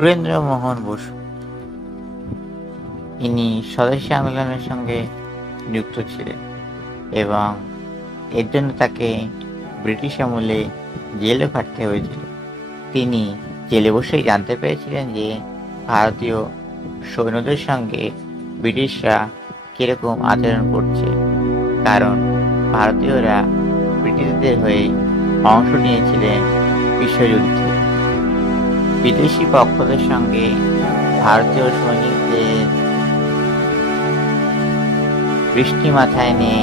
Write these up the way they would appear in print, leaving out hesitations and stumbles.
সুরেন্দ্রমোহন বসু ইনি স্বদেশী আন্দোলনের সঙ্গে যুক্ত ছিলেন এবং এর জন্য তাকে ব্রিটিশ আমলে জেলে খাটতে হয়েছিল। তিনি জেলে বসেই জানতে পেরেছিলেন যে ভারতীয় সৈন্যদের সঙ্গে ব্রিটিশরা কিরকম আচরণ করছে, কারণ ভারতীয়রা ব্রিটিশদের হয়ে অংশ নিয়েছিলেন বিশ্বযুদ্ধে। বিদেশি পক্ষদের সঙ্গে ভারতীয় সৈনিকদের বৃষ্টি মাথায় নিয়ে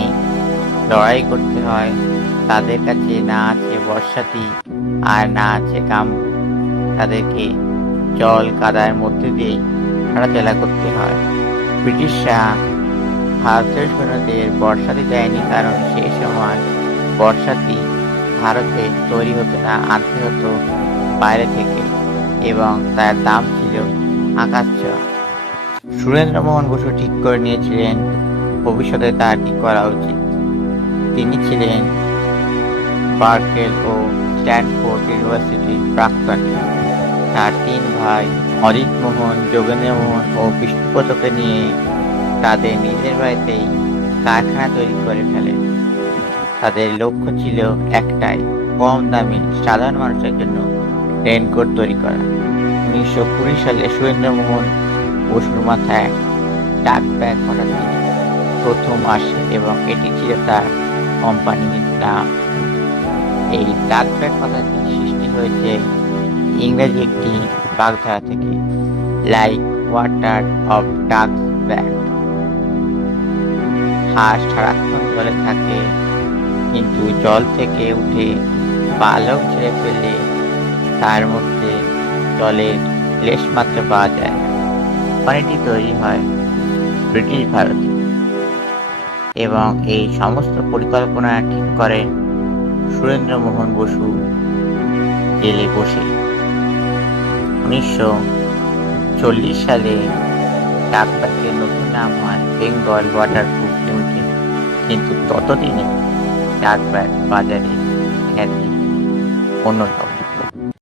লড়াই করতে হয়। তাদের কাছে না আছে বর্ষাতি আর না আছে কাম্বু। তাদেরকে জল কাদার মধ্যে দিয়েই হাঁটাচলা করতে হয়। ব্রিটিশরা ভারতীয় সৈন্যদের বর্ষাতি দেয়নি, কারণ সেই সময় বর্ষাতি ভারতে তৈরি হতো না, আনতে হতো বাইরে থেকে, এবং তার দাম ছিল আকাশ ছোঁয়া। সুরেন্দ্রমোহন বসু ঠিক করে নিয়েছিলেন ভবিষ্যতে তার কি করা উচিত। তিনি ছিলেন বার্কেল ও স্ট্যানফোর্ড ইউনিভার্সিটির প্রাক্তন। তার তিন ভাই অজিত মোহন, যোগেন্দ্র মোহন ও বিষ্ণুপদকে নিয়ে তাদের নিজের বাড়িতেই কারখানা তৈরি করে ফেলেন। তাদের লক্ষ্য ছিল একটাই, কম দামে সাধারণ মানুষের জন্য রেইনকোট তৈরি করা। 1920 সালে সুরেন্দ্রমোহন বসুর মাথায় ডাক ব্যাগ হঠাৎ প্রথম আসে এবং এটি ছিল তার কোম্পানির নাম। এই ডাক ব্যাগ কথাটি সৃষ্টি হয়েছে ইংরেজি একটি বাগধারা থেকে, লাইক ওয়াটার অফ ডাক ব্যাগ। হাঁস সারাক্ষণ জলে থাকে, কিন্তু জল থেকে উঠে পালক ছেড়ে ফেললে তার মধ্যে জলের লেশ মাত্র পাওয়া যায় না। কোম্পানিটি তৈরি হয় ব্রিটিশ ভারতে এবং এই সমস্ত পরিকল্পনা ঠিক করেন সুরেন্দ্রমোহন বসু জেলে বসে। 1940 সালে ডাক ব্যাগের নতুন নাম হয় বেঙ্গল ওয়াটারপ্রুফ লিমিটেড, কিন্তু ততদিনে ডাক ব্যাগ বাজারে খ্যাতি অন্যতম।